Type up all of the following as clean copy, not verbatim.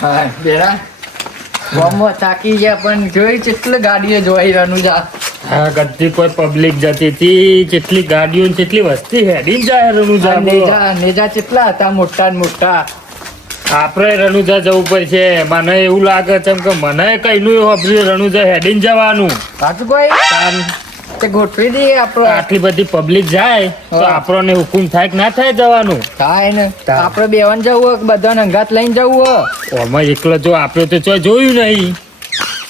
હા બેરા બોમ્બો થાકી ગયા પણ જોઈ કેટલી ગાડીઓ જોઈ રનુજા. હા ગતિ કોઈ પબ્લિક જતી હતી, કેટલી ગાડીઓ ને કેટલી વસ્તી હેડીને જાય રણુજા. નેજા કેટલા હતા મોટા ને મોટા. આપણે રણુજા જવું પડશે. મને એવું લાગે છે કે મને કઈનું રણુજા હેડીને જવાનું. સાચું કોઈ તે ગોઠવી દઈએ આપણે. આટલી બધી પબ્લિક જાય તો આપણને હુકુમ થાય કે ના થાય જવાનું? થાય ને આપણે બેવાન જવું બધાને અંગાત લઈને જવું. ઓમાં એકલો જો આપણે તો ચોય જોયું નહીં.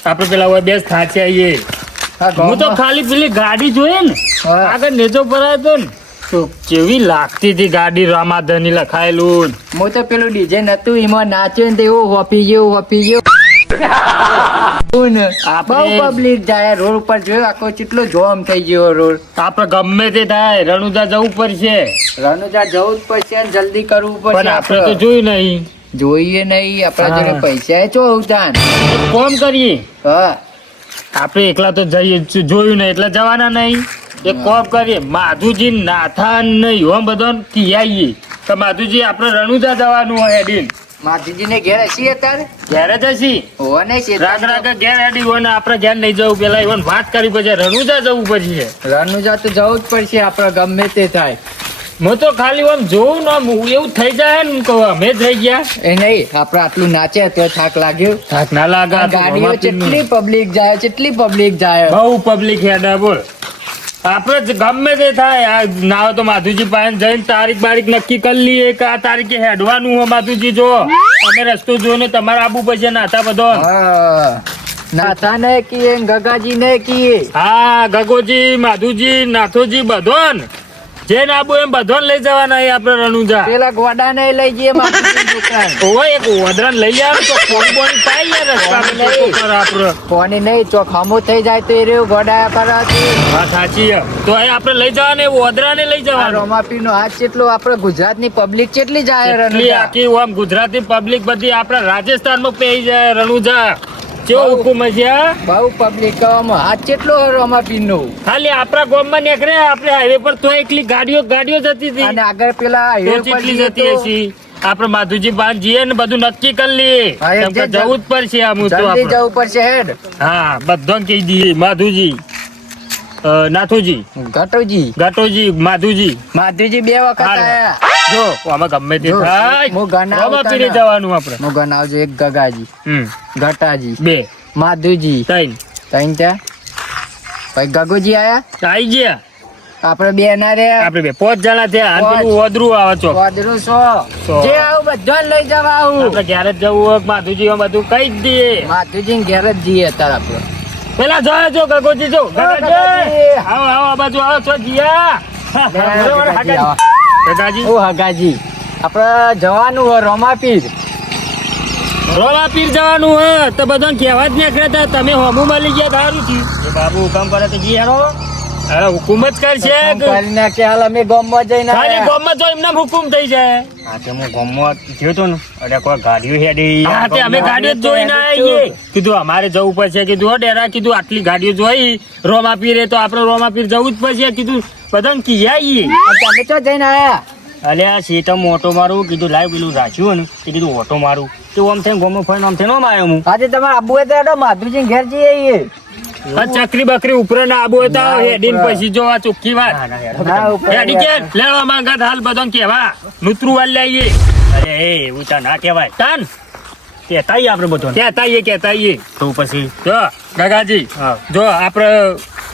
આપણે પેલા હવે બેસ થાચે આવીએ. હું તો ખાલી પેલી ગાડી જોઈએ ને આગળ નેચો પર હતો ને કેવી લાગતી હતી ગાડી રામાધની લખાયેલું. હું તો પેલું ડીજે નતું એમાં નાચ્યો ને એવું હોપી ગયો. બહુ પબ્લિક જાય રોડ ઉપર જોયો આખો કેટલો જોમ થઈ ગયો રોડ. આપડે ગમે તે થાય રણુજા જવું પડશે. રણુજા જવું જ પડશે અને જલ્દી કરવું પડશે. પણ આપણે તો જોયું નહીં. જોઈએ નહીં આપણા જોડે પૈસા ચો ઉતાન કોમ કરીએ. હા આપણે એકલા તો જઈએ જોયું નહીં એટલે જવાના નહીં. એક કોમ કરીએ માધુજી નાથા નહીં હોમ બધો કિયાઈએ તો માધુજી આપણે રણુજા જવાનું હોય હેડીન. માધુજી ને ઘેર હસી અત્યારે ઘેર જ હસી હો નહીં રાગ રાગ ઘેર હેડી હોય ને આપણે ઘેર નહીં જવું પેલા એવન વાત કરવી પડશે. રણુજા જવું પડશે. રણુજા તો જવું જ પડશે આપણે ગમે તે થાય. હું તો ખાલી આમ જોઉં ને એવું થઈ જાય ને કહું અમે જ રહી ગયા. એ નહીં આપણે આટલું નાચે તો થાક લાગ્યો. થાક ના લાગે. ગાડીઓ કેટલી પબ્લિક જાય. બહુ પબ્લિક હેડા બોલ. આપણે ગમે તે થાય ના તો માધુજી પાસે જઈને તારીખ બારીખ નક્કી કરી લઈએ કે આ તારીખે હેડવાનું હોય. માધુજી જો અમે રસ્તો જોઈને તમારે આબુ પછી નાતા બધો. નાથા ને કીએ ગગાજી ને કીએ. હા ગગોજી માધુજી નાથોજી બધો જે નાબુ એમ બધો લઈ જવાના આપડે રણુજા. પેલા ગોડા ને લઈ જઈએ એક વદરા લઈ જાય તો ફોન બોન થાય રસ્તા કોની નહીં ચોખામો થઈ જાય તો એ રહ્યું ગોડા પર. હા સાચી તો આપડે લઈ જવાને વદરા ને લઈ જવા. રોમાપીર નો હાથ કેટલો આપણે ગુજરાત ની પબ્લિક કેટલી જાય આખી આમ ગુજરાતી પબ્લિક બધી આપડે રાજસ્થાન માં પેઈ જાય રણુજા. કેવો હુકુમ છે? બહુ પબ્લિક હાથ કેટલો રોમાપીર નો. ખાલી આપડા ગામ માં નીકળે આપણે હાઈવે પર તો એકલી ગાડીઓ જતી હતી અને આગળ પેલા હાઈવે પર જતી હશે. આપડે માધુજી બાન જઈએ ને બધું નક્કી કરી લઈએ. જવું જ પડશે. જવું પડશે હેડ. હા બધો કહી દઈએ. માધુજી નાથોજી ઘાટોજી માધુજી બે વખત આયા. જો આમાં ગમે તે થાય જવાનું આપણે. હું ગણાવજો એક ગગાજી ઘટાજી 2 માધુજી 3 ત્યાં પછી ગગોજી આયા. આવી ગયા આપડે બે ના રે. આપણે 5 જણા થયા. ઓદરું આવે છો ઓદરું જે આવું બધા લઈ જવા આવું. આપણે ઘેર જ જવું હોય માધુજી બધું કઈ જ દઈએ. માધુજી ઘેર જ જઈએ અત્યારે આપડે. પેલા જો ગગોજી જો આવો આ બાજુ આવો છો જીયા. હગાજી આપડે જવાનું હોય રોમાપીર જવાનું હોય તો બધા કેવા જ નીકળ્યા. તમે હોમું મળી ગયા સારું થયું. બાબુ હુકમ કરે તો જી હેરો. અરે હુકુમ જ કરશે કરીને કે હાલ અમે ગામમાં જઈને ખાલી ગામમાં જો એમને હુકુમ થઈ જાય. હા તે હું ગામમાં ગયો તો ને એટલે કોઈ ગાડીઓ હેડી. હા તે અમે ગાડીઓ જોઈને આવીએ. કીધું અમારે જવું પડશે. કીધું ડેરા કીધું આટલી ગાડીઓ જોઈ રોમાપીર તો આપણે રોમાપીર જવું જ પડશે. કીધું બધાને કીએ તમે તો જઈને આયા. અલે આ સીટ ઓટો મારું કીધું લાઈવ પેલું રાખ્યું ને તે કીધું ઓટો મારું તો આમ થઈને ગોમો ફોન આમ થઈને આવ્યો હું. આજે તમારે આબુ હોય તો માધુજી ઘેર જઈએ. ચકરી બકરી ઉપર ના આબુ હતા હેડીન પછી જો આ ચોખ્ખી વાત હેડી કે લેવા માંગત હાલ બધો કેવા નુતરું વાલ લઈએ. અરે એ એવું તો ના કહેવાય. તાન કેતા આપણે બધો કેતાઈએ તો પછી જો ગગાજી જો આપડે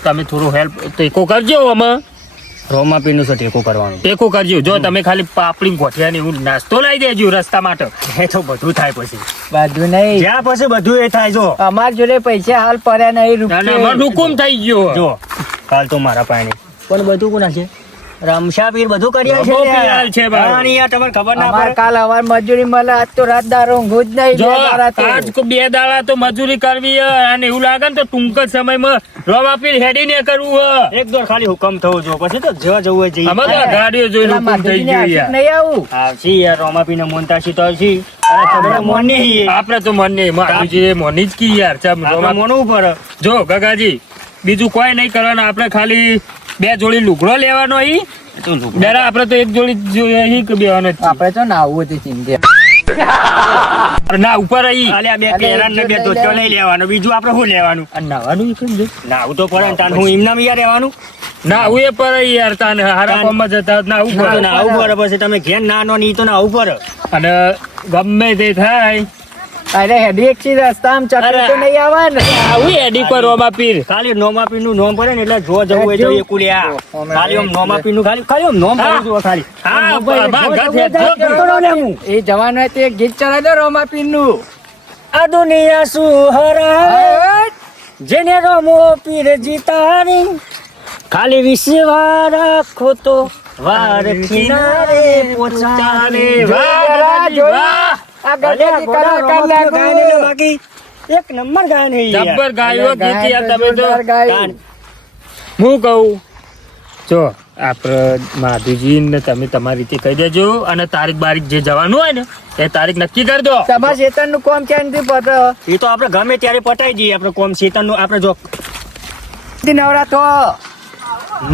તમે થોડું હેલ્પ ટેકો કરજો. આમાં રોમાપીર નું ટેકો કરવાનું ટેકો કરજો. જો તમે ખાલી પાપડી ગોઠિયા ને એવું નાસ્તો લાવી દેજો રસ્તા માટે. એ તો બધું થાય પછી બધું નહીં જ્યાં પછી બધું એ થાય. જો અમાર જોડે પૈસા હાલ પડ્યા નહીં. હુકુમ થઈ ગયો. જો કાલ તો મારા પાસે પણ બધું કોના છે રમશાપીર બધું કર્યા છે. તમારે ખબર ના પડે. કાલ હવાર મજૂરી મળે આજ તો રાત દારો ઊંઘું જ નહીં. આજ 2 દાડા તો મજૂરી કરવી અને એવું લાગે ને તો ટૂંક જ સમયમાં રોમાપીર હેડી ને કરવું. એક દોર ખાલી હુકમ થવો જો પછી તો જેવા જવું હોય જઈએ. અમે તો ગાડીઓ જોઈને હુકમ થઈ ગયો યાર. નહીં આવું આવશી યાર રોમાપીર ને મોનતા તો આવશી. આપડે તો મન નહીં માધુજી મોની જ કી યાર. મોનવું પડે. જો ગગાજી બીજું કોઈ નહીં કરવાનું. આપણે ખાલી 2 જોડી લુગડો લેવાનો. આપડે તો એક જોડી બેવાનો. આપડે તો ના આવું હતું ચિંતા. અરે ના ઉપર આવી અલ્યા બે કેરાન ને બે ધોતિયો નહીં લેવાનો, બીજું આપણે શું લેવાનું? આ નાવાનું કેમ છે? નાવું તો પડે ને, તાન હું એમનામ યાર રહેવાનું. નાવું એ પર યાર તાને હારા કોમમાં જતા નાવું તો પડે. નાવું પડે, પછી તમે ઘેર નાનો નહીં તો નાવું પડે. અને ગમે તે થાય અરે હેડી એક ચીજ રસ્તામાં ચકરી તો નહીં આવે ને. આવું એડી પર રોમા પીર. ખાલી નોમાપીર નું નોમ પડે ને એટલે જો જવું હોય તો એકું લે આ. ખાલી આમ નોમાપીર નું ખાલી આમ નોમ પડે જુઓ ખાલી. હા, બા, જો, ગધે, જો, જો, જતો રહો ને હું. એ જવાનો હોય તો એક ગીત ચલાવી દો રોમાપીર નું. આ દુનિયા શું હરાવે, જેને રમો પીર જીતારી, ખાલી વિશ્વા રાખો તો વાર કિનારે પહોંચાડે. વાહ, વાહ. આ ગધેડી કલાકાર લાગુ. બાકી એક નંબર ગાય નહીં જબ્બર ગાયો ગીત યાર તમે તો. જોરદાર ગાયું. હું કહું જો આપણે માધુજી ને તમે તમારી રીતે કહી દેજો અને તારીખ બારીખ જે જવાનું હોય ને એ તારીખ નક્કી કરી દો. તમારા શેતાનનું કોમ ક્યાં નથી પતો. એ તો આપણે ગમે ત્યારે પટાઈ જઈએ. આપણે કોમ શેતાન નું આપણે જો નવરાત્રો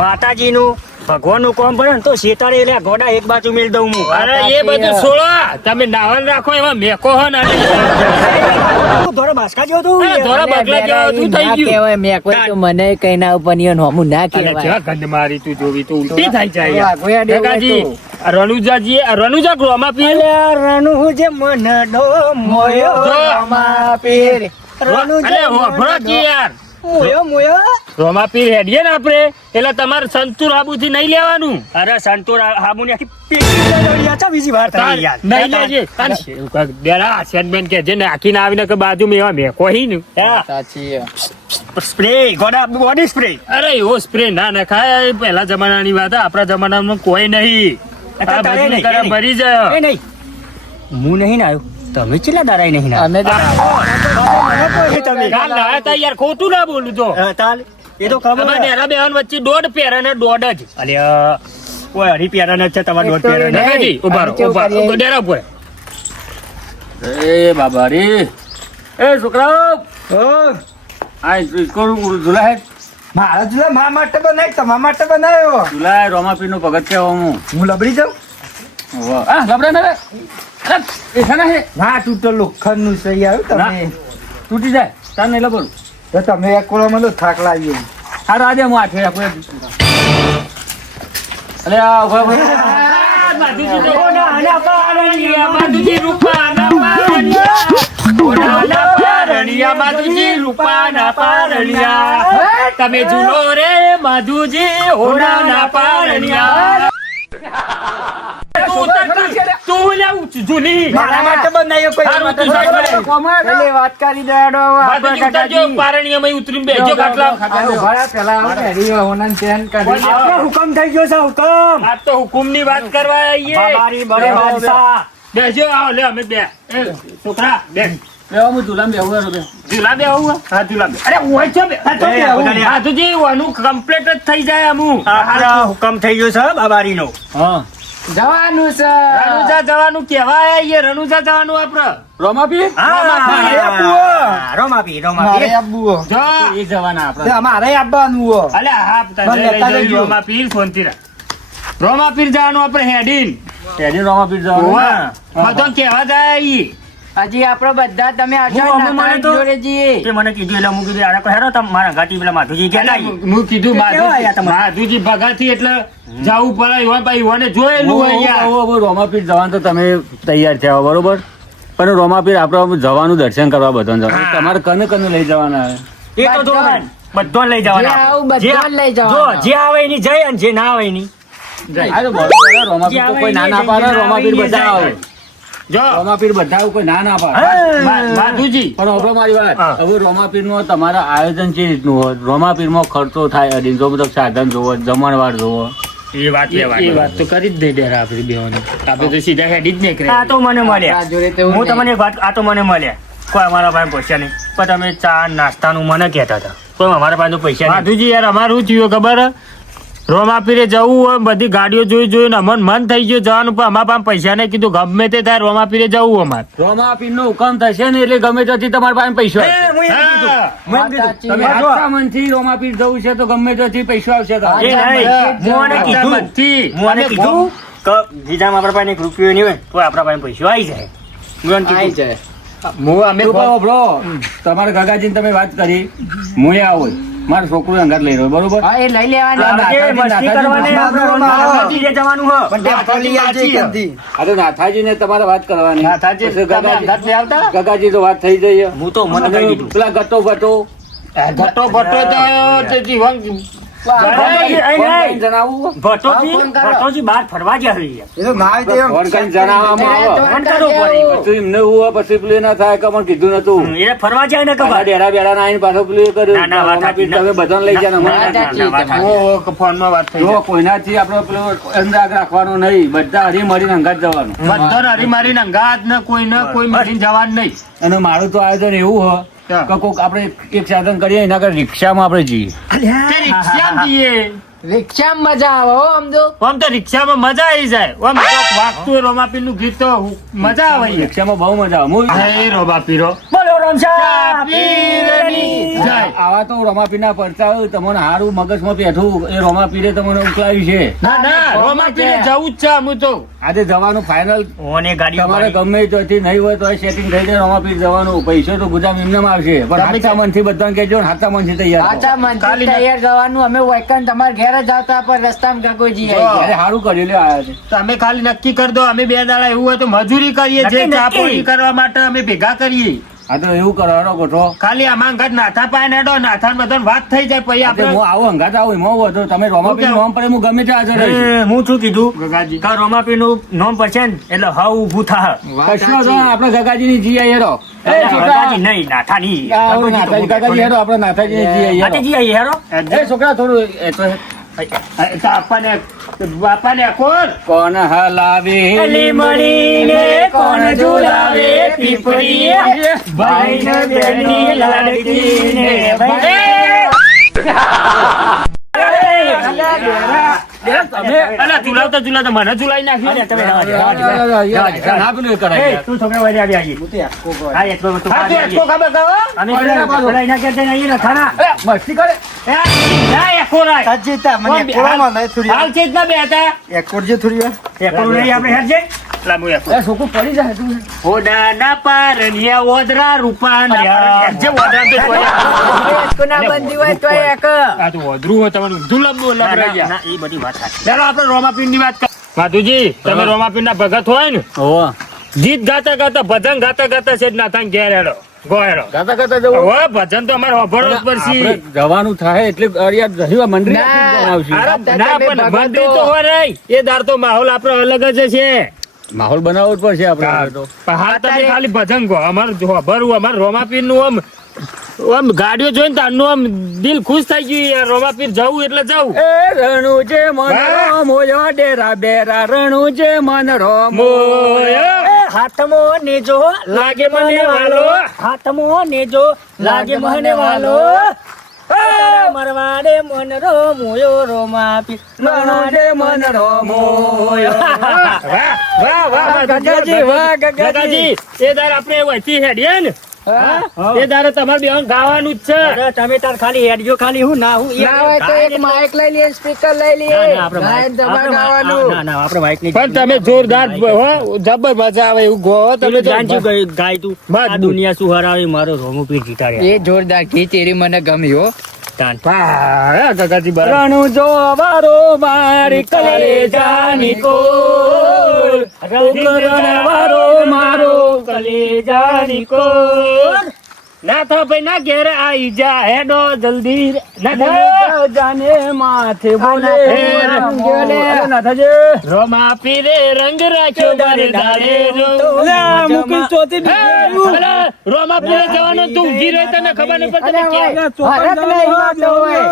માતાજીનું ભગવાનનું કોમ પડે ને તો શેતાડે એટલે આ ઘોડા એક બાજુ મેળ દઉં હું. અરે એ બધું છોડો, તમે નાવલ રાખો એમાં મેકો હો ને ધોળા બાસકા જેવો તો હા, ધોળા બગલા જેવા તું થઈ ના ગયું. કહેવાય, મેં કોઈ તો મને કઈ ના ઉપર ની નોમું ના અને કહેવાય. જેવા ગંધ મારી તું જોવી તો ઉલટી થાય જાય યાર. ગોયા દેવું કાકાજી, હોય આ રણુજાજી આ રણુજા ગ્રોમાં પીર અલ્યા રણુ જે મનડો મોયો જો. રોમાપીર. રણુ જે અરે હોભળો જી યાર, મોયો રોમા પીર હેડીએ ને આપણે એટલે તમારે સંતુર આબુથી નહીં લેવાનું. અરે સંતોર હાબુ ની આખી પેટી લઈ આચા બીજી વાર થઈ યાર નહીં લેજે. અને બેરા સેટમેન્ટ કે જે નાખીને આવીને કે બાજુમાં એવા મેકો હી ને. હા, સાચી. સ્પ્રે ગોડા બોડી સ્પ્રે. અરે એવો સ્પ્રે ના નખાય. એ પહેલા જમાનાની વાત હે, આપણા જમાનામાં કોઈ નહીં. આ તારે બધું નહીં, કરે નહીં. ભરી જાય. એ નહીં, હું નહીં ને આવ્યો, તમે ચેલા દારાય નહીં ને અમે તો તમે કાલ લાયા તા યાર, ખોટું ના બોલું તો. તાલ એ તો ખબર અમારા હે. ડેરા બેહન વચ્ચે દોઢ પેર અને દોઢ જ. અલ્યા ઓય હરી પ્યારા છે તમારા દોઢ એક તો પ્યારા નખાજી, ઉભા રહો, અમે કેવું ઉભા રહો. કરીએ? ડેરા ઉપર એ બાબા રે એ છોકરાઓ આ સ્કૂલ ઝુલા હે મારા જુલા મા માટે બનાવી, તમારા માટે બનાવ્યો. ઝુલા રોમાપીર નું ભગત છે હું હું લબડી જાઉં. આ લબડે ને અરે એ છે ને હે ના તૂટો લોખંડ નું સહી આવ્યું તમે. તૂટી જાય તાર નહીં લબડું તો તમે એક કોળો મને થાક લાગ્યો. આ રાજે હું આઠે આપણે અરે આ ઉભા ઉભા માધુજી તો ઓનાના પારણિયા, માધુજી રૂપાના પારણિયા. ઓનાના પારણિયા, માધુજી રૂપાના પારણિયા. તમે જુઓ રે માધુજી ઓનાના પારણિયા. તું લે જૂની. મારા માટે બનાવ્યો કોઈ હારું, તું સાઈડ પેલી વાત કરી દેડો. માધુજી ઉતરજો, પારણિયામાં ઉતરીને બેસજો ખાટલા. પેલા આવો ને, રીવા હોનાને ચેન કરી. આપણો હુકમ થઈ ગયો છે હુકમ આ તો હુકુમની વાત કરવા આવીએ. બાબારી બડે બાદશાહ. બેસજો, આવો લે અમે બે. એ છોકરા બેન લેવા હું ઝુલામાં બેહું યાર ઝુલા બે આવું હા ઝુલા બે. અરે હોય છે બે. માધુજી ઓનું કમ્પ્લીટ જ થઈ જાય અમુક. આપણો હુકમ થઈ ગયો છે બાબારીનો. હા જવાનું છે. રણુજા જવાનું કેવાય આઈએ, રણુજા જવાનું આપડે. રોમાપીર મારે આપવું. રોમાપી મારે રોમાપી આપવું. જો એ જવાના આપણે અમારે આપવાનું હો. અલે હા મને લેતા જજો. રોમા પીર ફોનથી રોમા પીર જવાનું આપણે હેડીન. તેની રોમાપીર જવાનું બધો કેવા જાય ઈ. હજી આપડે બધા તમે હું અમે મને આટલા તો- જોડે જઈએ. તે મને કીધું એટલે હું કીધું આને કહો હેરો તમે મારા ઘાટી પેલા માધુજી ગયા અલા, તા. હું કીધું તે કેવા આયા તમારે? માધુજી ભગાથી એટલે જાવું પડે હોય ભાઈ ઓને જોયેલું હોય યાર. હું રોમાપીર જવાનું તો તમે તૈયાર થયા હો, બરોબર પણ રોમાપીર આપણે જવાનું દર્શન કરવા બધાને જવાનું હા. તમારે કને કને લઈ જવાના એ તો જો બધાને. બધો લઈ જે જવાના આવું આપણે. બધાને લઈ જો જવાના. જે આવે એની જય અને જે ના આવે એની આ તો બરોબર રોમાપીર તો કોઈ ના ના પાડે રોમાપીર બધા આવે જો રોમાપીર બધા આવે, કોઈ ના ના પાડે માધુજી પણ આપણો મારી વાત હા. હવે રોમાપીર નું તમારા આયોજન કેવી રીતનું હોય રોમાપીર માં ખર્ચો થાય અઢીસો મતલબ સાધન જોવો જમણવાર જોવો એ વાત એ વાત તો કરી જ દે ડેરા આપડી બેવાની. આપણે તો સીધા હેડી જ નીકળે. આ તો મને મળ્યા આપણા જોડે તો એવું હું નહીં. તમને એક વાત આ તો મને મળ્યા કોઈ અમારા પાસે પૈસા નહીં પણ તમે ચા નાસ્તાનું મને કહેતા હતા કોઈ અમારા પાસે તો પૈસા નહીં. માધુજી યાર અમારું થયું ખબર હે? રોમાપીરે જવું હોય બધી ગાડીઓ જોઈને અમને મન થઈ ગયું જવાનું પણ અમારા પાસે પૈસા નહીં. કીધું ગમે તે થાય રોમાપીરે જવું અમારે. રોમાપીર નો હુકમ થશે ને એટલે ગમે ત્યાંથી તમારી પાસે પૈસા એ, આવશે. હું એમ કીધું. હા. હું એમ કીધું. સાચી તમે આ જો, આખા મનથી રોમાપીર જવું છે તો ગમે ત્યાંથી પૈસા આવશે તમારે. એ નહીં, હું આને કીધું મનથી. હું આને કીધું કે જીજામાં આપણા પાસે એક રૂપિયો નહીં હોય તો આપણા પાસે પૈસા આવી જાય આઈ જાય હું અમે તું કહો બ્રો, તમારા ગગાજીને તમે વાત કરી હું આવો મારો છોકરો અંગાત લઈ રહ્યો બરોબર. હા એ લઈ લેવાની આપણે મસ્તી કરવાની, આપણે નાથાજી જે જવાનું હો. આ તો નાથાજીને તમારે વાત કરવાની. નાથાજી, પછી તમે અંગાત લઈ આવતા? ગગાજી તો વાત થઈ જઈ. હું તો મને કહી દીધું. પેલા ગટો બટો ઘટો ભટો તો જીવન જણાવું ભટ્ટોજી બહાર ફરવા ગયા હોય. ફોન કરીને જણાવવામાં આવે. ફોન કરવો પડે. પછી એમને એવું હોય, પછી પેલું ના થાય કે મને કીધું નતું. એ ફરવા જાય ને પાછા ખબર. ડેરા બેરા ના આવીને પાછો પેલું એ કર્યું. ના, વાત રોમા પીર સાચી. તમે બધાને લઈ જાય ને વાત અમારે સાચી. ફોનમાં વાત થઈ જો કોઈનાથી આપણે પેલો અંદાજ રાખવાનો નહીં, બધા હરી મળીને અંગાત જવાનું. બધા હરી મારી અંગાત ને કોઈ મળીને જવાનું નહીં. અને મારું તો આયોજન એવું હોય કે કોક આપણે એક સાધન કરીએ એના કરતા રિક્ષામાં આપણે જઈએ. તે રિક્ષામાં જઈએ. રિક્ષામાં મજા આવે હો આમ તો આમ તો રિક્ષામાં મજા આવી જાય. આમ કોક વાગતું હોય રોમાપીરનું ગીત તો મજા આવે યાર. રિક્ષામાં બહુ મજા આવે. હું હે રોમાપીરો બોલો રમશા પીરની જય. આવા તો રોમાપીરના પરચા હોય, તમને હારું મગજમાં બેઠું એ રોમાપીરે તમને ઉકલાવ્યું છે. ના ના રોમાપીરે જવું જ છે હું તો. આજે જવાનું ફાઇનલ. ઓને ગાડીઓ તમારે મારી. ગમે ત્યાંથી નહીં હોય તો સેટિંગ થઈ જાય. રોમાપીર જવાનું પૈસો તો ગુજામ એમને આવશે, પણ હાચા મનથી બધાને કહેજો ને હાચા મનથી તૈયાર થો. આચા મનથી કાલી તૈયાર જવાનું અમે વૈકન તમારા ઘેર જ આવતા પર રસ્તામાં ગગોજી જો. આવી અરે હારું કર્યું લે આયા છે. તમે ખાલી નક્કી કરી દો. અમે 2 દાડા એવું હોય તો મજૂરી કરીએ નક્કી, જે નક્કી. ચાપોડી કરવા માટે અમે ભેગા કરીએ. આ તો એવું કરો હેડો ગોઠવો. ખાલી આમાં અંગાત નાથા પાય નેડો નાથા બધાને વાત થઈ જાય પછી આપણે આપણે હું આવું અંગાત આવું એમાં હું હતો. તમે રોમાપીર ઓકે. નોમ પર હું ગમે ત્યાં હાજર રહીશ. હું શું કીધું ગગાજી. કે રોમાપીરનું નામ પડશે ને એટલે હાવ ઊભું થાય. કશો તો આપણે ગગાજીની જીએ હેરો. એ છોકરા. ગગાજી નહીં, નાથાની. આ આવું નાથાજી, ગગાજી હેરો, આપણે નાથાજીની જીએ હેરો. નાથાજી આઈ હેરો. એ છોકરા થોડું એ તો તો બાપાને કોણ કોણ હલાવે અલી મળીને કોણ ઝુલાવે પીપળીએ, ભાઈને બેની લાડકીને અલા ઝુલાવતા ઝુલાવતા મને ઝુલાઈ નાખી. ના પેલું એ કરાય યાર. તું છોકરા વાળી આવી આવી. હા, એટલો બધો હા, તું આવી એકો ખબર કહો? અમે પેલા એના ઘેર જઈને આવીએ ને ખાના. મસ્તી કરે. એ, ના એકો રાય. હાલ છે જ ના બેઠા. એકલું નહીં આપણે હેડ જઈ. લા, હું એકો. એ છોકરું પડી જાય તું. ઓડાના પારણિયા ઓદરા રૂપાના જે ઓદરા તો જોયા. કોના બંધી હોય તો એક આ તો ઓદરું હોય તમારું ઊંધું લંબુ ના, લબરાઈ ગયા. ના, એ બધી વાત સાચી. ચાલો આપણે રોમાપીરની વાત કર. માધુજી તમે રોમાપીરના ભગત હોય ને ઓવા ગીત ગાતા ગાતા ભજન ગાતા ગાતા છે નાથાન ઘેર હેડો ગોહેડો. ગાતા ગાતા જવું. હવે ભજન તો અમારે હોભળવું જ પડશે. આપણે જવાનું થાય એટલે અરિયા રહીવા મંડળી ના. આવશે. અરે તમે ના પણ ભગત મંદિર તો- તો હોય રહી. એ દાર તો માહોલ આપણો અલગ જ છે. માહોલ બનાવવો જ પડશે આપણે તો. પણ હાલ તમે ખાલી ભજન ગો. અમારે હોભળવું અમારે રોમાપીર નું આમ ગાડીઓ જોઈને તારનું આમ દિલ ખુશ થઈ ગયું યાર. રોમાપીર જવું એટલે જવું. એ રણુ જે મન રોમોયો ડેરા બેરા રણુ જે મન રોમો. મોયો હાથમો નેજો લાગે મને વાલો. હાથમો નેજો લાગે મને વાલો. મરવાડે મન રો મોયો રોમાપી રણુ જે મન રોમોયો. વાહ વાહ વાહ ગગાજી, વાહ, ગગાજી. ગગાજી એ દાર આપણે વચ્ચે હેડીએ ને એ દારે તમારે બેન ગાવાનું જ છે. અરે તમે તાર ખાલી હેડજો ખાલી હું ના હું ના હોય તો એક માઇક લઈ લઈએ સ્પીકર લઈ લઈએ ગાયન તમારે ગાવાનું ના આપણે માઇક નહીં પણ તમે જોરદાર હો જબર મજા આવે એવું ગો તમે તો ગાય તું બસ. આ દુનિયા શું હરાવી મારો રોમુ પીર જીતાડ્યા એ જોરદાર ગીત એરી મને ગમ્યું તાન. વાહ, ગગાજી બરાબર. રણુ જો વારો મારી કલેજાની કોર. રણવારો મારો કલેજાની કોર. ના થા ભાઈ ના ઘેર આઈ જા હેડો જલ્દી ના થા. જાને માથે બોલે હે રંગોલે. અરે નાથાજી. રોમા પીરે રંગ રાખ્યો મારે દાડે રોમા પીરે જવાનો તું ઊંઘી રહી તને ખબર નહીં પડતી તમે ક્યાં? હરક નહીં મારતો હોય.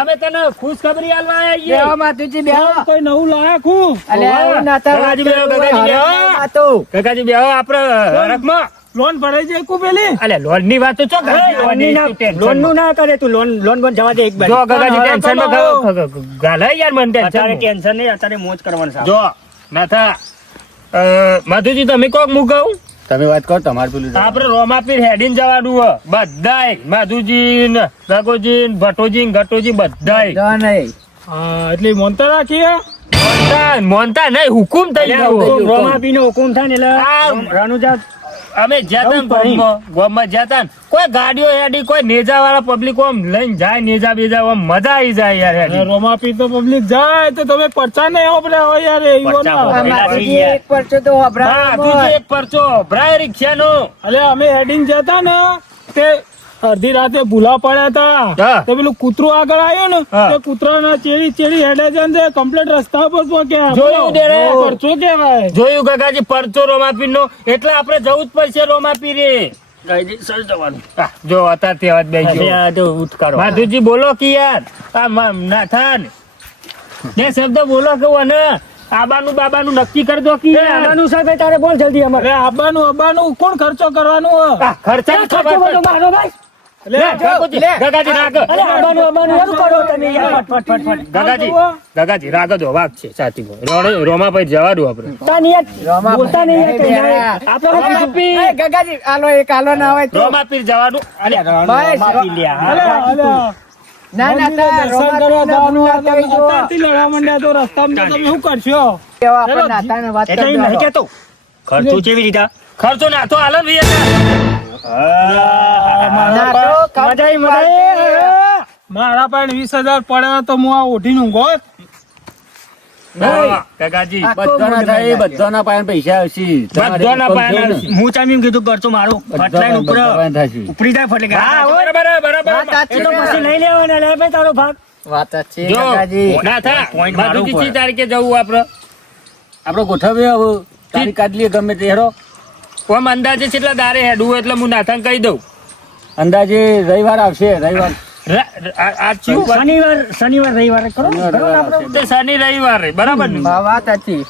અમે તને ખુશખબરી આલવા આવીએ. બેહો માતુજી બેહો. કોઈ નવું લાયા ખું અલ્યા એવું ના થાય. ગગાજી બેહો, ગગાજી બેહો. હરક નહીં મારતો. ગગાજી બેહો આપણે હરકમાં. લોન ભરાઈ જાય કુ પેલી અલ્યા લોન ની વાત તો ચો ગગાજી લોન નું ના કરે તું લોન બંધ જવા દે એક બાજુ. જો ગગાજી ટેન્શન માં ગાલાય યાર મને અત્યારે ટેન્શન ટેન્શન નહીં અત્યારે મોજ કરવાનું છે. જો નાથા માધુજી તમે કોક મુકાવું તમે વાત કરો તમારે પેલું આપડે રોમાપીર હેડીને જવાનું હો બધાય માધુજી ને રઘુજી ને ભટ્ટોજી ને ઘટોજી બધાય જો નહીં. એટલે મોનતા રાખીએ મોનતા નહીં હુકુમ થઈ ગયો રોમાપી નો હુકુમ થાય ને એટલે રણુજા અમે જ્યાં ગામમાં જ્યાં કોઈ ગાડીઓ હેડી કોઈ નેજા વાળા પબ્લિક આમ લઈને જાય નેજા બેજા આમ મજા આવી જાય યાર હેડી. રોમાપીર તો પબ્લિક જાય તો તમે પરચા નહીં ઓપડ્યા હોય યાર પરચા ઈવોના. અમારાથી એક પરચો તો હા, વપરાય બીજો એક પરચો ભરાય રિક્ષાનો. અલે અમે હેડિંગ જતા ને તે અડધી રાતે ભૂલા પડ્યા હતા હા. તે પેલું કૂતરું આગળ આવ્યું ને હા. તે કૂતરાના ચેડી હેડે છે ને કમ્પ્લીટ રસ્તા પર પહોંચ્યા. જોયું ને રે? પરચો કેવાય. જોયું ગગાજી પરચો રોમાપીર નો એટલે આપણે જવું જ પડશે રોમાપીરે. હા, જો અત્યારે તેવા જ બેસી ગયો. આ તો ઉઠકારો. માધુજી બોલો કે યાર આ નાથાન બે શબ્દ બોલો કે વને આબાનું બાબાનું નક્કી કરી દો કે યાર. આવાનું સાહેબ તારે બોલ જલ્દી અમારે. અરે આબાનું કોણ ખર્ચો કરવાનો હે? આ ખર્ચાની ખર્ચો ખબર બધો મારો ભાઈ. લે, ગગાજી રાગ અરે આવાનું એનું કરો તમે યાર. ફટ. ગગાજી રાગ દો વાગ છે સાચી રોમાભાઈ જવા દો આપણે. તાની યાર બોલતા નહીં યાર કઈ યાર. આપણે રોમાપીર. એ ગગાજી આલો એક આલો ના હોય તો રોમાપીર જવાનું બસ. માફી લ્યા. અલે, અલે. ના ના તાર દર્શન કરવા જવાનું રોમાપીરના હતું. જો. અત્યારથી લડવા માંડ્યા તો રસ્તામાં તો તમે શું કરશો? એવા આપણે નાતાને વાત એટલે કરી એ નહીં દો. કહેતો. ખર્ચો કેવી રીતે? ખર્ચો ના તો હાલ ને ના તો કામ મારા પાસે 20,000 પડ્યા તો હું આ ઓઢીને ઊંઘો જ. ગગાજી બધાના થાય બધાના પાસે પૈસા આવશે બધાના પાસે આવશે. હું ચામ એમ કીધું કરતો મારું ફટલાઈન ઉપર ઉપરી જાય ફટલે હા બરાબર વાત સાચી એ તો પછી લઈ લેવાના લે ભાઈ તારો ભાગ. વાત સાચી જો ગગાજી. ના થા point મારું માધુજી પર. કઈ તારીખે જવું આપણે આપડે ગોઠવીએ હવે તારીખ કાઢ લઈએ ગમે તે હેરો આમ અંદાજે કેટલા દારે હેડવું એટલે હું નાથાને કહી દઉં. અંદાજે રવિવાર આવશે રવિવાર આ ચિયું શનિવાર રવિવાર કરો ને. શનિવાર રવિવાર આવશે. તે શનિ રવિવાર રે બરાબર ને વાત સાચી.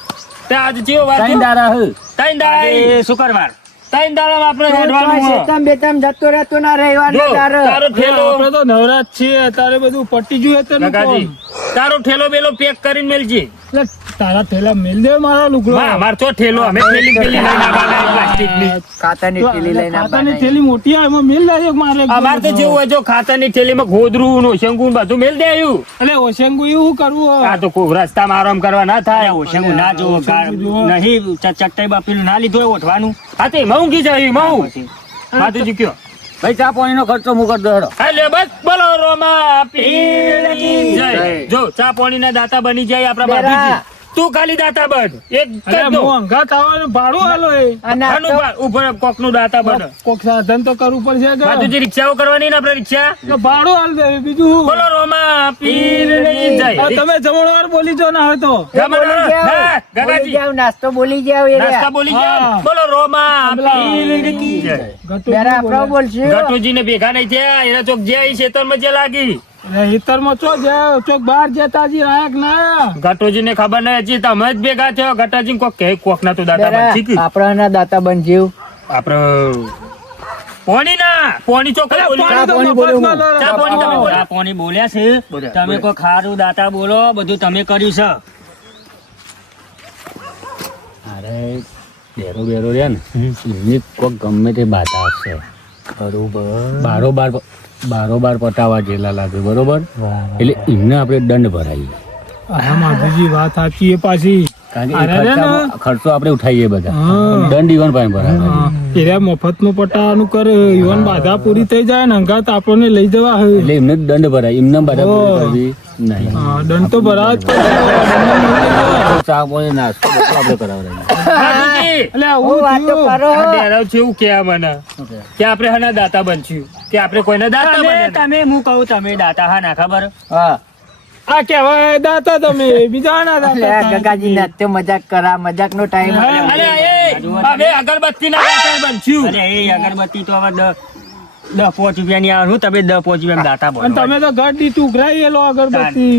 તે આજ ચિયો વાર ત્રણ દાડા હે. ત્રણ દાડા આજે શુક્રવાર. ત્રણ દાડા આપણે તો હેડવાનું હે. શેતામ બેતામ જતો રહેતો ના રહેવાનો જો તારે. તારો ઠેલો આપણે તો નવરાત છીએ અત્યારે બધું પટી ગયું અત્યારનું ગગાજી કામ. તારો ઠેલો બેલો પેક કરીને મેલજે. એટલે તારા થેલા મેલ દે મારા લુગડો. માર તો ઠેલો અમે થેલી પેલી લઈને આવવાના પ્લાસ્ટિકની. ખાતાની થેલી લઈને ખાતાની આવવાના. થેલી મોટી આવે એમાં મેલ દે મારે. અમાર તો જેવું હોય જો ખાતાની થેલીમાં ગોદરું નો શંકુ બધું મેલ દે આવ્યું. એટલે ઓશંગુ એવું કરવું હે? આ તો કોઈ રસ્તામાં આરામ કરવા ના થાય. ઓછેવું ના જોવો નહીં ચટ્ટાઈ બાપીનું ના લીધું હોય ઓઠવાનું. હા તે મઉંગી જાય મઉં માધુજી કયો ભાઈ ચા પાણીનો ખર્ચો હું કરી દો હેડો હાલે બસ બોલો રોમા પીર કી જય. જો ચા પાણીના દાતા બની જાય આપણા બેરા. માધુજી. તું ખાલી દાતા બન એક જ અરે દો. હું અંગાત આવવાનું ભાડું હાલો એ. અને આ આનું તો ઉપર કોકનું દાતા બન. કોક સાધન તો કરવું પડશે કે? માધુજી રિક્ષાઓ કરવાની ને આપણે રિક્ષા. તો ભાડું હાલ દે બીજું શું? બોલો રોમા પીર કી જય. આ તમે જમણવાર બોલી જો ના હોય તો. બોલી જાઓ. ના, બોલી ગગાજી. જાઓ, નાસ્તો બોલી જાઓ એ નાસ્તા રહ્યા. બોલી ગયા ને? હા. બોલો રોમા પીર કી જય. ગટુ બેરા આપણો બોલશું. ગટુજીને ભેગા નહીં થયા એના ચોક જે આવી ખેતરમાં જે લાગી એટલે હિતરમાં ચો જાય ચોક બહાર જતા જી આયા કે ના આયા? ગટુજીને ખબર નહીં હજી તમે જ ભેગા થયો ગટાજી કોક કે કોક ના તો દાતા બેરા, બનશી કી. આપણાના દાતા બનજીવ. આપડે પોણી ના પોણી ચોકડી બોલી. પાણી તો પાણી બોલ્યો મફતમાં હું. લો. ચા પાણી તમે બોલો. આ પોણી બોલ્યા છે બોલ્યા, તમે કોઈ ખારું દાતા બોલો બધું તમે કર્યું છે. અરે બેરો બેરો રહ્યા ને એમની કોક ગમે તે બાધા હશે બરોબર બારોબાર પટાવા જેટલા લાગે બરોબર એટલે એમને આપણે દંડ ભરાઈએ હા માધુજી વાત સાચી એ પાછી. કારણ કે અરે રે ને. ખર્ચો આપણે ઉઠાઈએ બધા હા. દંડ ઈવન પાસે ભરાવે એરા મફતનું પટાવાનું કરે ઈવન બાધા પૂરી થઈ જાય ને અંગાત આપણને લઈ જવા હોય. એટલે એમને જ દંડ ભરાય એમને બાધા પૂરી ઓહ. કરવી નહીં હા, દંડ તો ભરાવા જ પડે. ચા પાણી નાસ્તો બધું આપણે કરાવડાવીએ માધુજી, એટલે હું આવું વાતો થયું. કરો. આ ડેરાવ છે એવું કે મને કે આપણે હના દાતા બનશું કે આપણે કોઈના દાતા તમે બન્યા તમે હું કહું તમે દાતા હા ના ખબર. હા. આ કેવાય દાતા તમે બીજા ના એટલે આ દાતા. ગગાજી નાટ્ય મજાક કરા મજાક નો ટાઈમ અરે એ હવે અગરબત્તીના દાતા બનશું. અરે એ અગરબત્તી તો હવે 10-5 રૂપિયાની આવે હું તમે 10-5 રૂપિયા દાતા અને બોલો. તમે તો ઘર દીઠ ઉઘરાઈ એલો અગરબત્તી.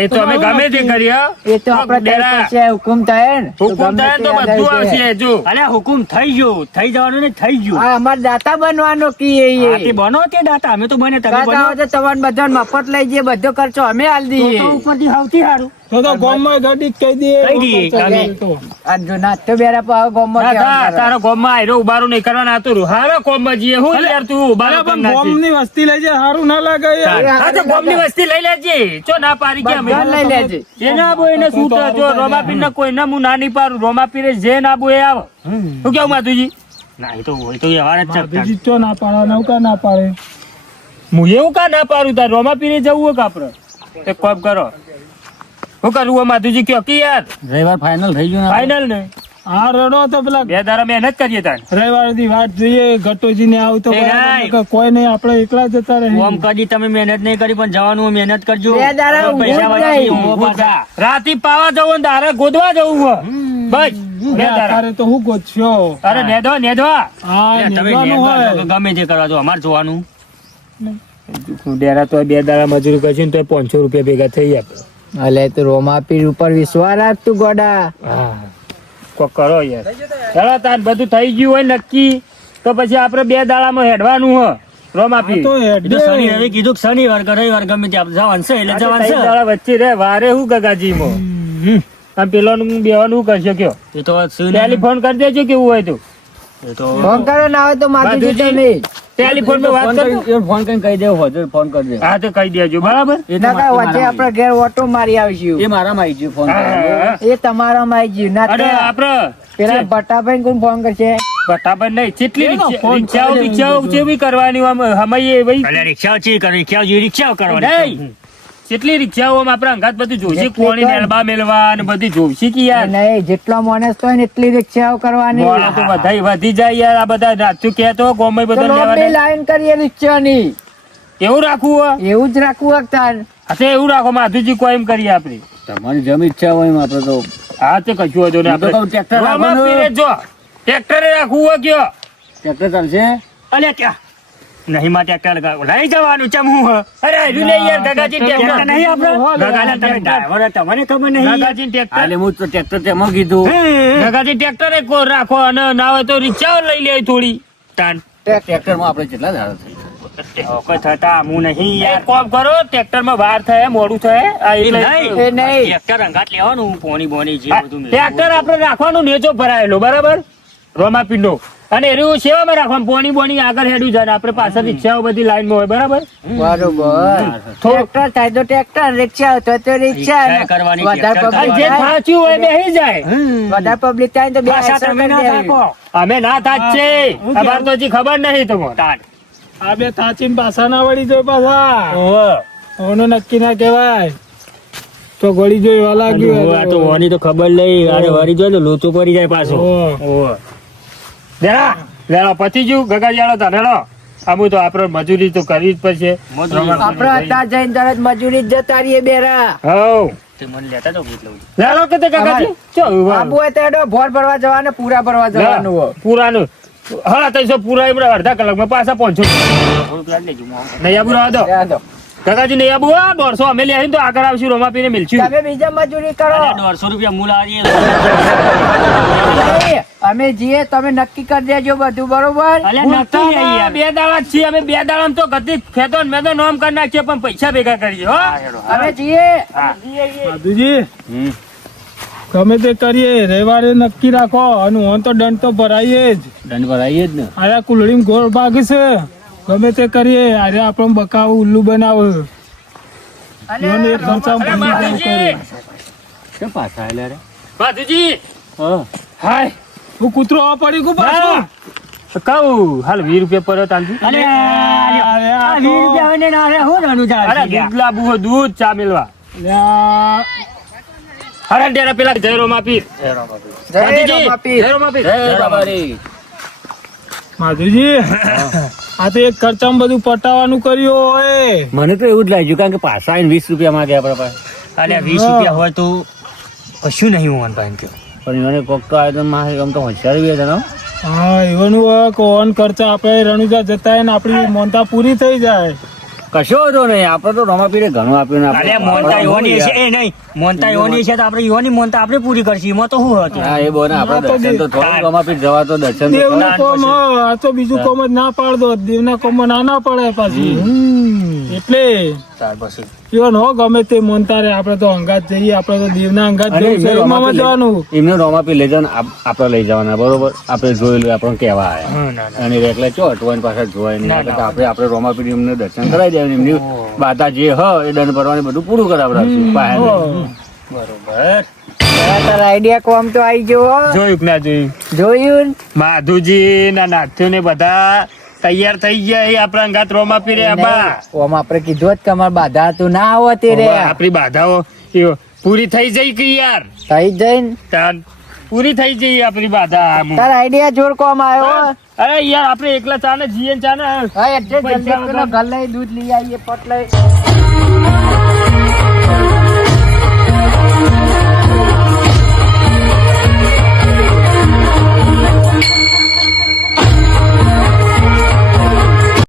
એ તો અમે ગમે તે કરીએ એ તો આપડે ડેરા. ટાઈમ પર છે, હુકુમ થાય ને તો હુકુમ ગમે થાય ને તો તે બધું આગળ છે. આવશે જો અરે હુકુમ થઈ ગયું થઈ જવાનું ને થઈ ગયું. આ અમાર દાતા બનવાનો કી આ તે બનો તે દાતા અમે તો બને તમે દાતા બનો હોય તો તમારે બધાને મફત લઈ જઈએ, બધો ખર્ચો અમે આલ દઈએ. તો ઉપરથી સૌથી સારું. તો તો ગામમાં ગાડી કહી દઈએ. કહી દઈએ, તમે. તો. આ જો નાટ્ય બેરા પાવ ગોમમાં દાદા, કેવા કરે. તારો ગોમમાં આયરો ઉબારું નહીં કરવાના હતું હારો ગોમમાં જઈએ હું યાર તું અરે ઉબારો પણ કરનાર છે. ગામની વસ્તી લઈ જાય સારું ના લાગે યાર. હા તો ગોમની વસ્તી લઈ લેજે ચો ના પારી કે અમે બધા લઈ લેજે. જે ના આબો એને શું જો રોમાપીર ને કોઈને હું ના નહીં પાડું રોમાપીરે જે ના આબો એ આવો શું કેવું માધુજી ના એ તો હોય તો વ્યવહાર જ ચાલતા. માધુજી ચો ના પાડે નવ કા ના પાડે. હું એવું કા ના પાડું તાર રોમા પીરે જવું હોય કે આપણે એક કામ કરો શું કરવું હોય માધુજી કયો કે યાર રવિવાર ફાઇનલ થઈ ગયું ને ફાઇનલ ને હા રડો તો પેલા 2 દાડા મહેનત કરીએ તાર રવિવાર દી વાત જોઈએ ગટોજી ને આવું તો એ બરાબર. નહીં. નકર કોઈ નહીં આપણે એકલા જતા રહે. ઓમ કદી તમે મહેનત નહીં કરી પણ જવાનું હોય, મહેનત કરજો. બે દાડા ઊંઘવું જ પૈસા નહીં. બચી, ઊંઘો પાછા. રાતી પાવા જવું ને તારે ગોદવા જવું હોય બસ 2 દાડા અત્યારે તો હું ગોચ્યો. અરે નેધવા હા તમે નીકળવાનું મહેનત હોય. કરો, ગમે તે કરવા દો, અમારે જોવાનું. ડેરા તો 2 દાડા મજૂરી કરશે ને તો 500 રૂપિયા ભેગા થઈ જાય અલે તું રોમાપીર ઉપર વિશ્વાસ રાખ તું ગોડા. હા કોક કરો યાર ચાલો તાર બધું થઈ ગયું હોય નક્કી તો પછી આપણે 2 દાડામાં હેડવાનું હ રોમાપી તો એ હેડ તો શનિ રવિ કીધું કે શનિવાર કે રવિવાર ગમે તે આપણે જવાનું છે એટલે જવાનું છે. દાડા વચ્ચે રે વારે હું ગગાજી મો આમ પેલોનું બેવાનું કરશો કયો એ તો શું નહીં. ટેલિફોન કરી દેજો કેવું હોય તો એ તો ફોન કરો ના હોય તો માધુજી તો નહીં. ટેલિફોન પર વાત કરજો ફોન કરીને કહી દેવો હોજર ફોન કરી દે હા તો કહી દેજો બરાબર એ તો નકર વચ્ચે મારામાં આપણે ઘેર ઓટો મારી આવીશું. એ મારામાં આવી ગયું ફોન હા, કરીને. હા, એ તમારામાં આવી ગયું. ના અને તો આપણે પેલા બટાભાઈ કોણ ફોન કરશે? બટાબન નહીં કેટલી એનો ફોન રિક્ષાઓ કરી રિક્ષાઓ દેજો. જેવી કરવાની આમ હમાઈએ ભાઈ અલ્યા રિક્ષાઓ ચી કરે, રિક્ષાઓ જેવી રિક્ષાઓ કરવાની. નહીં કેટલી રિક્ષાઓ આપણે અંગાત બધું જોશે જેટલી કોણી કર. મેલબા મેલવા અને બધી જોશે કે યાર નહીં જેટલો માણસ હોય ને એટલી રિક્ષાઓ કરવાની. મોડા તો વધાઈ વધી જાય યાર આ બધા રાતું કહેતો ગોમય તો બધા લોબી લેવાના લાઈન કરીએ રિક્ષાની. એવું રાખવું હોય એવું જ રાખવું હોય તાર. હા તો એવું રાખો માધુજી કોઈ એમ કરીએ આપણે તમારી જમી ઈચ્છા હોય એમ આપણે તો હા તે કશું હતું ને હું તો કહું tractor આપણે રાખવાનું. રોમા પીરે જો ટ્રેક્ટરે રાખવું હોય કયો ટ્રેક્ટર ચાલશે અલ્યા ત્યાં નહીં માં ટ્રેક્ટર લઈ જવાનું ચમ હું હ? અરે આવ્યું નહીં યાર ગગાજી ટ્રેક્ટર ટ્રેક્ટર નહીં આપણે ગગાજી તમે ડ્રાઈવર તમને ખબર નહીં ગગાજી ટ્રેક્ટર એટલે હું તો ટ્રેક્ટર તેમાં કીધું ગગાજી ટ્રેક્ટરે કો રાખો અને ના હોય તો રિક્ષાઓ લઈ લે થોડી તાન ટ્રેક્ટરમાં આપણે કેટલા દાડા થઈ કોઈ થતા હું નહીં યાર. એક કામ કરો ટ્રેક્ટરમાં વાર થાય મોડું થાય આ એ એટલે નહીં. એ નહીં. ટ્રેક્ટર અંગાત લેવાનું પોણી બોની જે હા, બધું ટ્રેક્ટર આપણે રાખવાનું નેચો ભરાયેલો બરાબર રોમાપીંડો અને એનું સેવામાં રાખવાનું પોણી બોની આગળ હેડું જાય ને આપણે પાછળ રિક્ષાઓ બધી લાઈનમાં હોય બરાબર બરોબર. ટ્રેક્ટર થાય તો ટ્રેક્ટર, રિક્ષા હોય તો રિક્ષા. રિક્ષા કરવાની, વધારે ટ્રેક્ટર અને જે public થાય- થાચ્યું હોય બેસી જાય વધારે પબ્લિક થાય તો બે પાછા extra તમે કરી ના દેવી. થાકો. અમે ના થાચ છે અમારે તો હજી ખબર નહીં તમને તાન. આ બે થાચીને પાછા ના વળી જોઈ પાછા ઓહો. ઓનું નક્કી ના કહેવાય તો ગળી જોઈ એવા લાગ્યું આ તો ઓની તો ખબર નહીં અરે વરી જો લોચો પડી જાય પાછો ઓહો. લેલા લેલા પછી જુ ગગાજી આલો તા લેલો આમુ તો આપણે મજૂરી તો કરવી જ પડશે આપણે અત્યારે જઈને તરત મજૂરી જ જતા રહીએ બેરા. હઉ તે મને લેતા તો કેટલું લેલો કે તે ગગાજી ચો આબુ હોય તો હેડો ભોર ભરવા જવાનું, પૂરા ભરવા જવાનું હોય. પૂરાનું હા 300 પૂરા એમ અડધા કલાકમાં પાછા 500 થોડુંક યાદ લેજો હું નહીં આબુ રહેવા દો રહેવા દો. ગગાજી નહીં આબુ હા 150 અમે લઈ આવીને તો આગળ આવશું રોમાપીને મિલશું તમે બીજા મજૂરી કરો. 150 રૂપિયા મૂળ આવીએ નહીં, અમે જઈએ તમે નક્કી કરી દેજો બધું બરોબર. અલ્યા નક્કી નહીં યાર. 2 દાડા જ છીએ અમે 2 દાડામાં તો ગતિ ખેતો ને મેં તો નોમ કરી નાખીએ પણ પૈસા ભેગા કરીએ હો અમે જઈએ. માધુજી ગમે તે કરીએ રવિવારે નક્કી રાખો અને હું તો દંડ તો ભરાઈએ જ. દંડ ભરાઈએ જ ને આયા કુલડીમ ગોળ ભાગ છે ગમે તે કરીએ અરે આપણને બકાવ ઉલ્લુ બનાવે જીવન એક ખર્ચામાં ભૂલી જવું કરે. કેમ પાછા આયેલા રે માધુજી હા હાય હું કૂતરો આ પડી ગયું પાછું. કહું હાલ 20 રૂપિયા પર તાલજી અરે અરે આ આ તો- 20 રૂપિયા હોય ને ના રે હું નાનું અરે ચાલે દૂધ લાવવું હોય દૂધ ચા મેલવા અલ્યા, અરે ડેરા પેલા જય રોમાપીર જય માધુજી, રોમાપીર. જય રોમાપીર જય બાબારી. માધુજી આ તો એક ખર્ચામાં બધું પટાવાનું કર્યું હોય. મને તો એવું જ લાગ્યું કારણ કે પાછા આવીને 20 રૂપિયા માંગે આપણા પાસે અલ્યા 20 રૂપિયા હોય તો કશું નહીં હોવાનું ભાઈ કે પણ એને કોક તો આવે તો મારે આમ તો હોશિયાર બી હતા ને. હા એવાનું કોણ ખર્ચા આપણે રણુજા જતા હોય ને આપણી મોનતા પૂરી થઈ જાય. કશો હતો નહીં આપણે તો રોમાપીરે ઘણું આપ્યું ને આપણે અલ્યા મોનતા યોની છે એ નહીં મોનતા યોની છે તો આપણે યોની મોનતા આપણે પૂરી કરશી એમાં તો શું હતું હા એ બોને આપણે હા, તો દર્શન તો થોડું રોમાપીર જવા તો દર્શન તો દેવનું દાન કોમ પછી. હા, આ તો બીજું કોમ જ ના પાડ દો દેવના કોમ ના ના પડે પાછી એટલે ત્યાર પછી ઈવન હો ગમે તે મોનતા રે આપણે તો અંગાત જઈએ આપણે તો દેવના અંગાત અને જવું છે એમને એમાં રોમાપીર જવાનું. એમને રોમાપીર લઈ જવાના આપણે લઈ જવાના બરોબર આપણે જોયેલું આપણને કહેવા આવ્યા અને એકલા ચો અટવાની પાછળ જોવાય નહીં એટલે આપણે રોમાપીર એમને દર્શન કરાવી દેવાનું એમની બાધા જે હ એ દંડ ભરવાની બધું પૂરું કરાવડાવશું પાસે બરોબર તારા આઈડિયા કોમ તો આવી ગયો હો. જોયું કે ના જોયું? જોયું ને? માધુજી ના નાથ્યો ને બધા તૈયાર થઈ ગયા એ આપણા અંગાત રોમા પીરે આબા. ઓમ આપણે કીધું હોત કે અમારે બાધા તું ના આવો તે રે. આપણી બાધાઓ એ પૂરી થઈ જઈ કે યાર? થઈ જઈને તાન પૂરી થઈ જઈ આપણી બાધા આમ. તારા આઈડિયા જોર કોમ આવ્યો. અરે યાર આપણે એકલા ચા ને જીએ ને ચા ને હા એટલે જલ્દી પેલો ઘર લઈ દૂધ લઈ આવીએ પટ લઈ